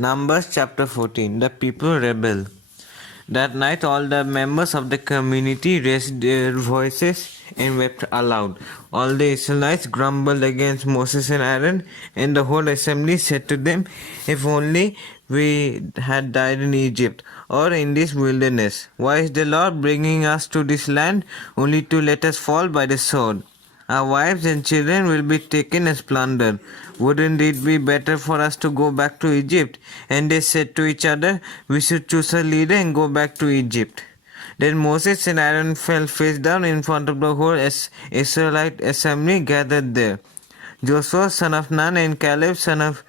Numbers chapter 14. The people rebel. That night all the members of the community raised their voices and wept aloud. All the Israelites grumbled against Moses and Aaron, and the whole assembly said to them, "If only we had died in Egypt or in this wilderness. Why is the Lord bringing us to this land only to let us fall by the sword? Our wives and children will be taken as plunder. Wouldn't it be better for us to go back to Egypt?" And they said to each other, "We should choose a leader and go back to Egypt." Then Moses and Aaron fell face down in front of the whole Israelite assembly gathered there. Joshua son of Nun and Caleb son of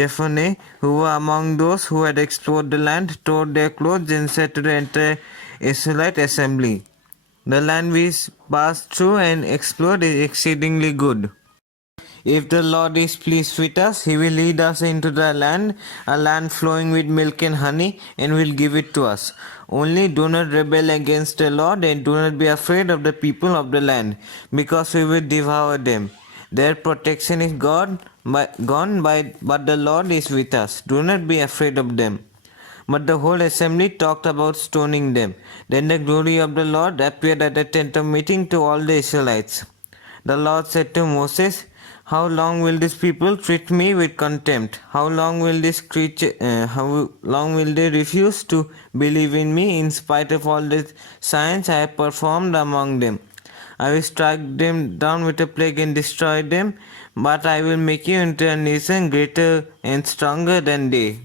Jephunneh, who were among those who had explored the land, tore their clothes and said to the entire Israelite assembly, "The land we passed through and explored is exceedingly good. If the Lord is pleased with us, He will lead us into the land, a land flowing with milk and honey, and will give it to us. Only do not rebel against the Lord, and do not be afraid of the people of the land, because we will devour them. Their protection is gone, but the Lord is with us. Do not be afraid of them." But the whole assembly talked about stoning them. Then the glory of the Lord appeared at the tent of meeting to all the Israelites. The Lord said to Moses, "How long will this people treat me with contempt? How long will they refuse to believe in me in spite of all the signs I have performed among them? I will strike them down with a plague and destroy them, but I will make you into a nation greater and stronger than they."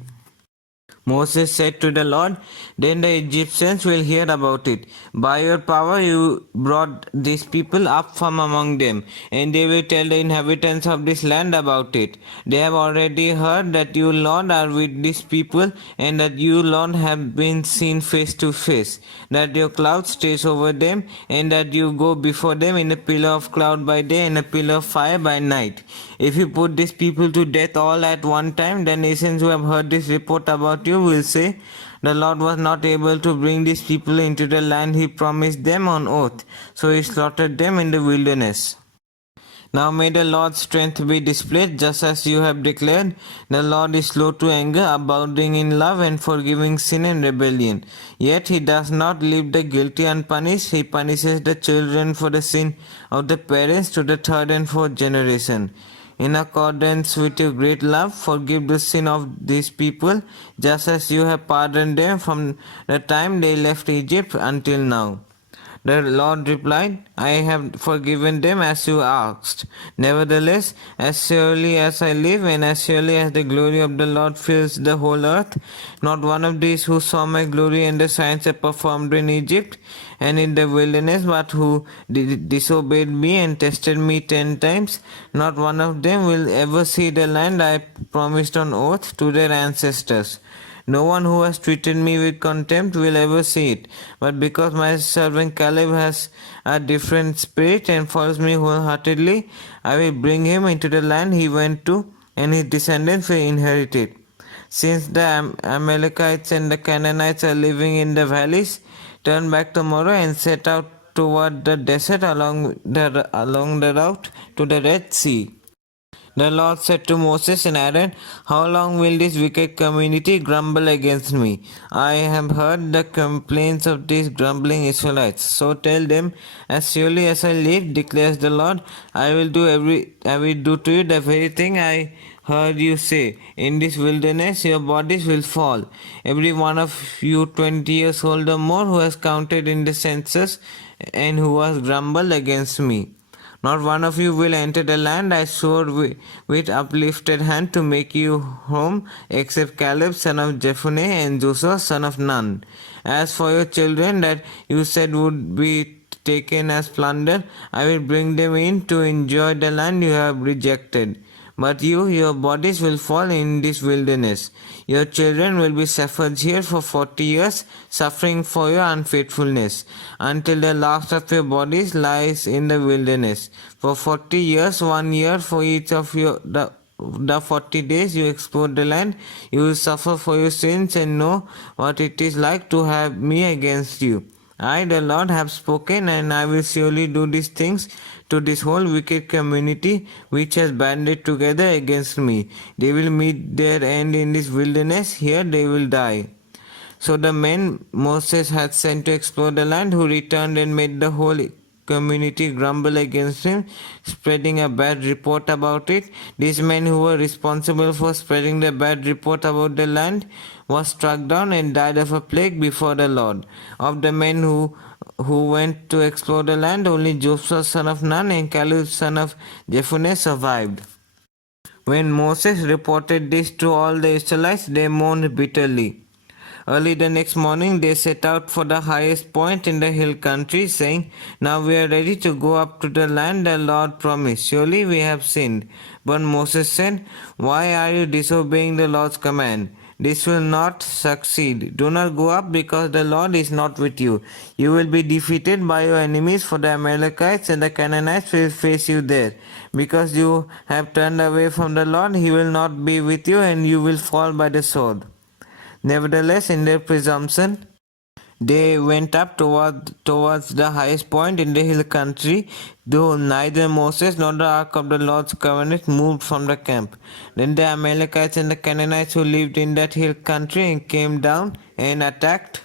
Moses said to the Lord, "Then the Egyptians will hear about it. By your power you brought these people up from among them, and they will tell the inhabitants of this land about it. They have already heard that you, Lord, are with these people, and that you, Lord, have been seen face to face, that your cloud stays over them, and that you go before them in a pillar of cloud by day and a pillar of fire by night. If you put these people to death all at one time, the nations who have heard this report about you will say, 'The Lord was not able to bring these people into the land He promised them on oath, so He slaughtered them in the wilderness.' Now may the Lord's strength be displayed just as you have declared. The Lord is slow to anger, abounding in love and forgiving sin and rebellion. Yet He does not leave the guilty unpunished. He punishes the children for the sin of the parents to the third and fourth generation. In accordance with your great love, forgive the sin of these people, just as you have pardoned them from the time they left Egypt until now." The Lord replied, "I have forgiven them as you asked. Nevertheless, as surely as I live and as surely as the glory of the Lord fills the whole earth, not one of these who saw my glory and the signs I performed in Egypt and in the wilderness, but who disobeyed me and tested me 10 times, not one of them will ever see the land I promised on oath to their ancestors. No one who has treated me with contempt will ever see it. But because my servant Caleb has a different spirit and follows me wholeheartedly, I will bring him into the land he went to, and his descendants will inherit it. Since the Amalekites and the Canaanites are living in the valleys, turn back tomorrow and set out toward the desert along the route to the Red Sea." The Lord said to Moses and Aaron, "How long will this wicked community grumble against me? I have heard the complaints of these grumbling Israelites. So tell them, as surely as I live, declares the Lord, I will do to you the very thing I heard you say. In this wilderness your bodies will fall. Every one of you 20 years old or more who has counted in the census and who has grumbled against me. Not one of you will enter the land I swore with uplifted hand to make you home, except Caleb son of Jephunneh and Joshua son of Nun. As for your children that you said would be taken as plunder, I will bring them in to enjoy the land you have rejected. But your bodies will fall in this wilderness. Your children will be shepherds here for 40 years, suffering for your unfaithfulness, until the last of your bodies lies in the wilderness. For 40 years, 1 year for each of the 40 days you explore the land, you will suffer for your sins and know what it is like to have me against you. I, the Lord, have spoken, and I will surely do these things to this whole wicked community which has banded together against me. They will meet their end in this wilderness. Here they will die. So the men Moses had sent to explore the land, who returned and made the whole community grumble against him, spreading a bad report about it. These men who were responsible for spreading the bad report about the land was struck down and died of a plague before the Lord. Of the men who went to explore the land, only Joshua son of Nun and Caleb son of Jephunneh survived. When Moses reported this to all the Israelites, they mourned bitterly. Early the next morning, they set out for the highest point in the hill country, saying, "Now we are ready to go up to the land the Lord promised. Surely we have sinned." But Moses said, "Why are you disobeying the Lord's command? This will not succeed. Do not go up, because the Lord is not with you. You will be defeated by your enemies, for the Amalekites and the Canaanites will face you there. Because you have turned away from the Lord, He will not be with you, and you will fall by the sword." Nevertheless, in their presumption, they went up towards the highest point in the hill country, though neither Moses nor the ark of the Lord's covenant moved from the camp. Then the Amalekites and the Canaanites who lived in that hill country came down and attacked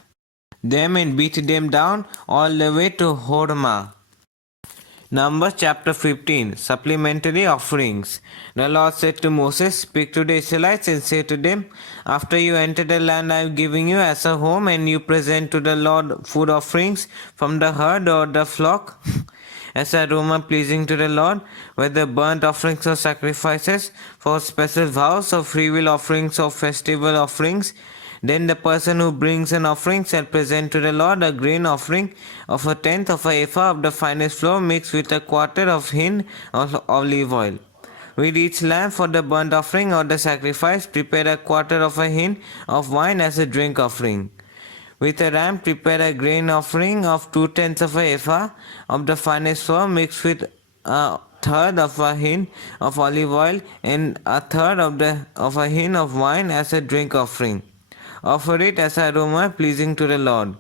them and beat them down all the way to Hormah. Numbers chapter 15. Supplementary offerings. The Lord said to Moses, "Speak to the Israelites and say to them, after you enter the land I am giving you as a home, and you present to the Lord food offerings from the herd or the flock, as an aroma pleasing to the Lord, whether burnt offerings or sacrifices, for special vows or freewill offerings or festival offerings, then the person who brings an offering shall present to the Lord a grain offering of a tenth of a ephah of the finest flour mixed with a quarter of hin of olive oil. With each lamb for the burnt offering or the sacrifice, prepare a quarter of a hin of wine as a drink offering. With a ram, prepare a grain offering of 2/10 of a ephah of the finest flour mixed with a third of a hin of olive oil and a third of a hin of wine as a drink offering. Offer it as an aroma pleasing to the Lord.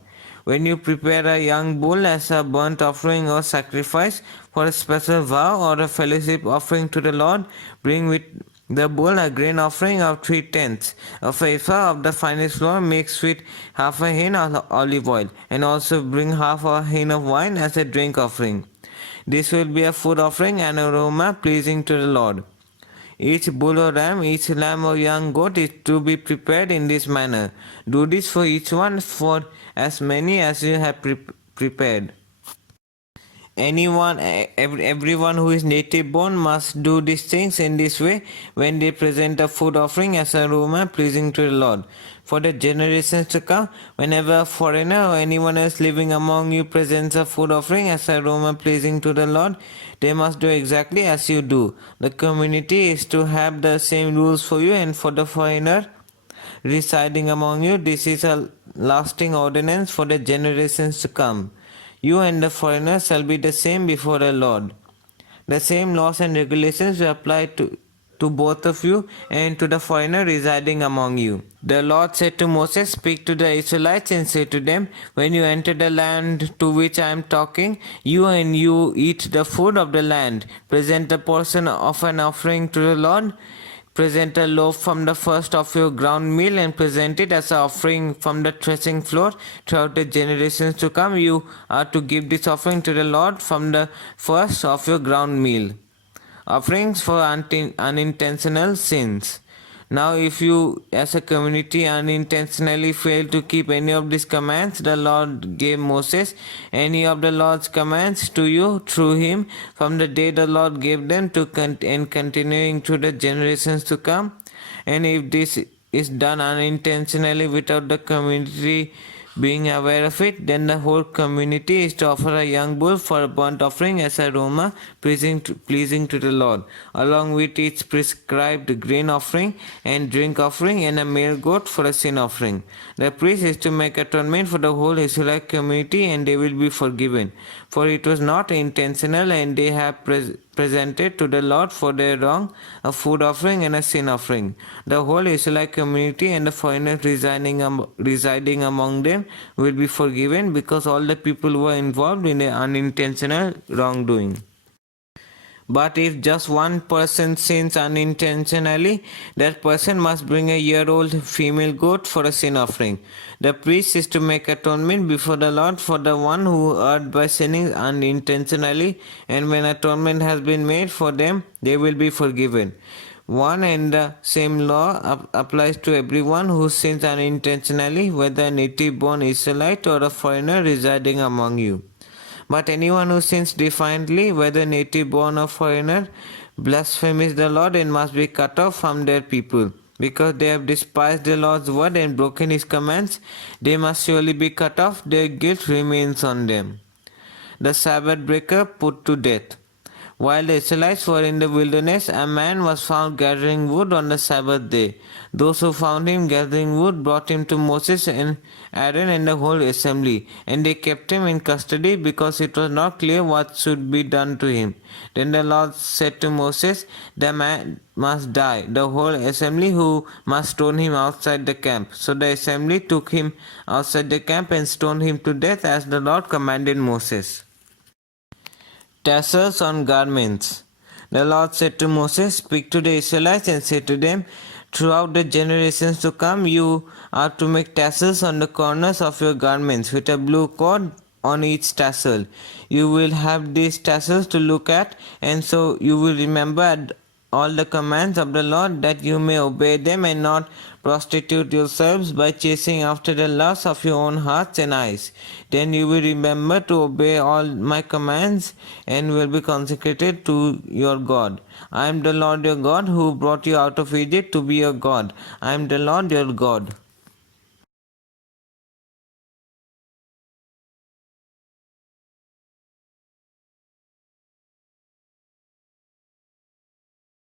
When you prepare a young bull as a burnt offering or sacrifice for a special vow or a fellowship offering to the Lord, bring with the bull a grain offering of 3/10 of a ephah of the finest flour mixed with half a hin of olive oil, and also bring half a hin of wine as a drink offering. This will be a food offering and aroma pleasing to the Lord. Each bull or ram, each lamb or young goat is to be prepared in this manner. Do this for each one, for as many as you have prepared. Everyone who is native born must do these things in this way when they present a food offering as an aroma pleasing to the Lord. For the generations to come, whenever a foreigner or anyone else living among you presents a food offering as an aroma pleasing to the Lord, they must do exactly as you do. The community is to have the same rules for you and for the foreigner residing among you. This is a lasting ordinance for the generations to come. You and the foreigner shall be the same before the Lord. The same laws and regulations will apply to both of you and to the foreigner residing among you. The Lord said to Moses, "Speak to the Israelites and say to them, when you enter the land to which I am talking, you eat the food of the land. Present a portion of an offering to the Lord. Present a loaf from the first of your ground meal and present it as an offering from the threshing floor. Throughout the generations to come, you are to give this offering to the Lord from the first of your ground meal." Offerings for unintentional sins. Now if you as a community unintentionally fail to keep any of these commands the Lord gave Moses, any of the Lord's commands to you through him from the day the Lord gave them to and continuing through the generations to come, and if this is done unintentionally without the community being aware of it, then the whole community is to offer a young bull for a burnt offering as an aroma pleasing to the Lord, along with its prescribed grain offering and drink offering, and a male goat for a sin offering. The priest is to make atonement for the whole Israelite community, and they will be forgiven, for it was not intentional, and they have presented to the Lord for their wrong a food offering and a sin offering. The whole Israelite community and the foreigners residing among them will be forgiven, because all the people were involved in an unintentional wrongdoing. But if just one person sins unintentionally, that person must bring a year-old female goat for a sin offering. The priest is to make atonement before the Lord for the one who erred by sinning unintentionally, and when atonement has been made for them, they will be forgiven. One and the same law applies to everyone who sins unintentionally, whether a native-born Israelite or a foreigner residing among you. But anyone who sins defiantly, whether native born or foreigner, blasphemes the Lord and must be cut off from their people. Because they have despised the Lord's word and broken his commands, they must surely be cut off, their guilt remains on them. The Sabbath breaker put to death. While the Israelites were in the wilderness, a man was found gathering wood on the Sabbath day. Those who found him gathering wood brought him to Moses and Aaron and the whole assembly, and they kept him in custody because it was not clear what should be done to him. Then the Lord said to Moses, "The man must die, the whole assembly who must stone him outside the camp." So the assembly took him outside the camp and stoned him to death as the Lord commanded Moses. Tassels on garments. The Lord said to Moses, "Speak to the Israelites and say to them, throughout the generations to come, you are to make tassels on the corners of your garments with a blue cord on each tassel. You will have these tassels to look at, and so you will remember all the commands of the Lord, that you may obey them and not prostitute yourselves by chasing after the lusts of your own hearts and eyes. Then you will remember to obey all my commands and will be consecrated to your God. I am the Lord your God who brought you out of Egypt to be your God. I am the Lord your God."